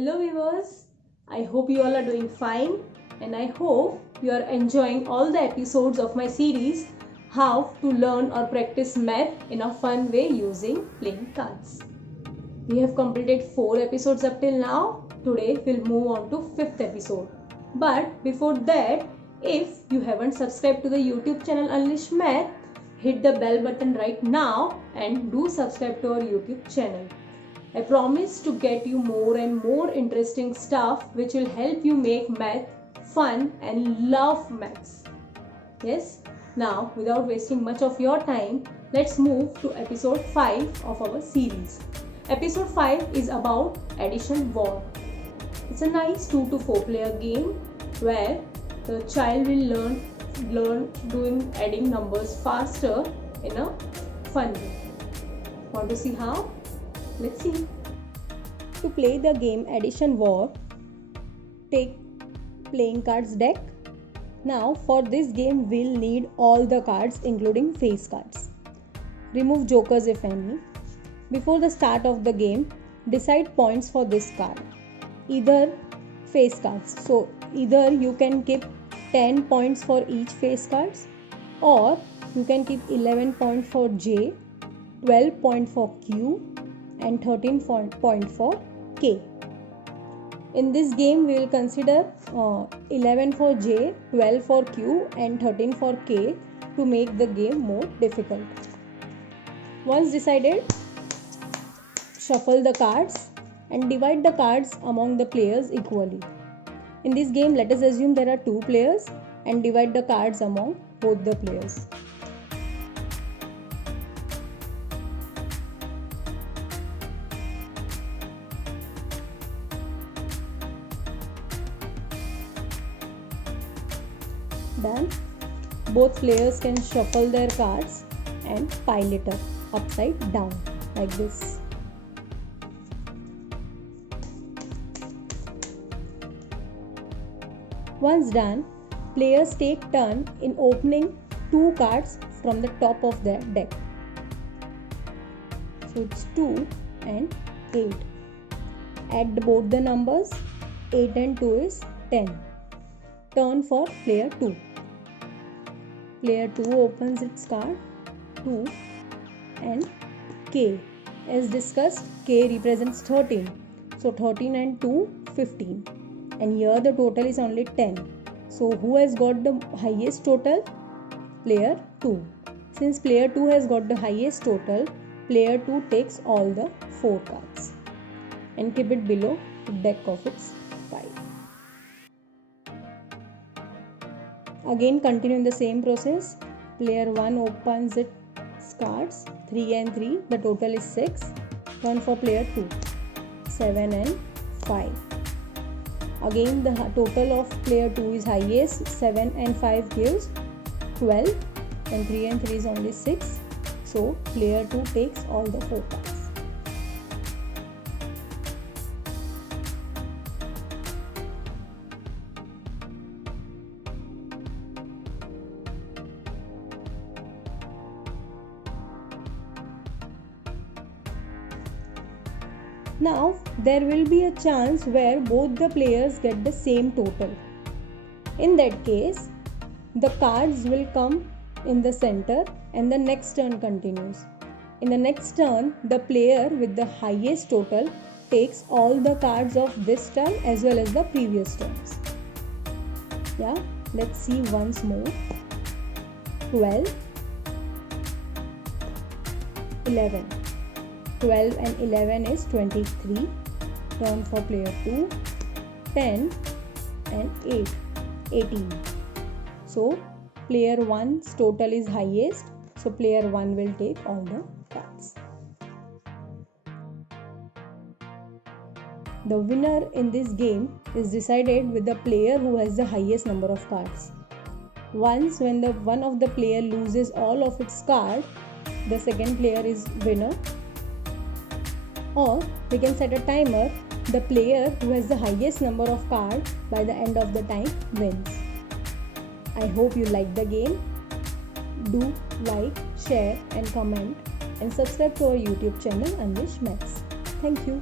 Hello viewers, I hope you all are doing fine and I hope you are enjoying all the episodes of my series How to Learn or Practice Math in a Fun Way Using Playing Cards. We have completed 4 episodes up till now. Today we'll move on to 5th episode. But before that, if you haven't subscribed to the YouTube channel Unleash Math, hit the bell button right now and do subscribe to our YouTube channel. I promise to get you more and more interesting stuff which will help you make math fun and love maths. Yes, now without wasting much of your time, let's move to episode 5 of our series. Episode 5 is about addition war. It's a nice 2 to 4 player game where the child will learn doing adding numbers faster in a fun way. Want to see how? Let's see. To play the game Addition War, take playing cards deck. Now for this game we'll need all the cards including face cards. Remove jokers if any. Before the start of the game, decide points for this card. Either face cards. So either you can keep 10 points for each face cards, or you can keep 11 points for J, 12 points for Q and 13 point for K. In this game we will consider 11 for J, 12 for Q and 13 for K to make the game more difficult. Once decided, shuffle the cards and divide the cards among the players equally. In this game, let us assume there are 2 players and divide the cards among both the players. Done. Both players can shuffle their cards and pile it up upside down like this. Once done, players take turn in opening 2 cards from the top of their deck. So it's 2 and 8. Add both the numbers. 8 and 2 is 10. Turn for player 2. Player 2 opens its card 2 and K. As discussed, K represents 13. So 13 and 2, 15. And here the total is only 10. So who has got the highest total? Player 2. Since player 2 has got the highest total, player 2 takes all the 4 cards and keep it below the deck of its pile. Again continue in the same process. Player 1 opens its cards 3 and 3. The total is 6. Turn for player 2. 7 and 5. Again the total of player 2 is highest. 7 and 5 gives 12 and 3 and 3 is only 6. So player 2 takes all the 4 cards. Now there will be a chance where both the players get the same total. In that case, the cards will come in the center and the next turn continues. In the next turn, the player with the highest total takes all the cards of this turn as well as the previous turns. Yeah, let's see once more. 12, 11. 12 and 11 is 23. Turn for player 2. 10 and 8, 18. So player 1's total is highest. So player 1 will take all the cards. The winner in this game is decided with the player who has the highest number of cards. Once when the one of the player loses all of its cards, the second player is winner. Or we can set a timer. The player who has the highest number of cards by the end of the time wins. I hope you like the game. Do like, share and comment and subscribe to our YouTube channel Unleash Maths. Thank you.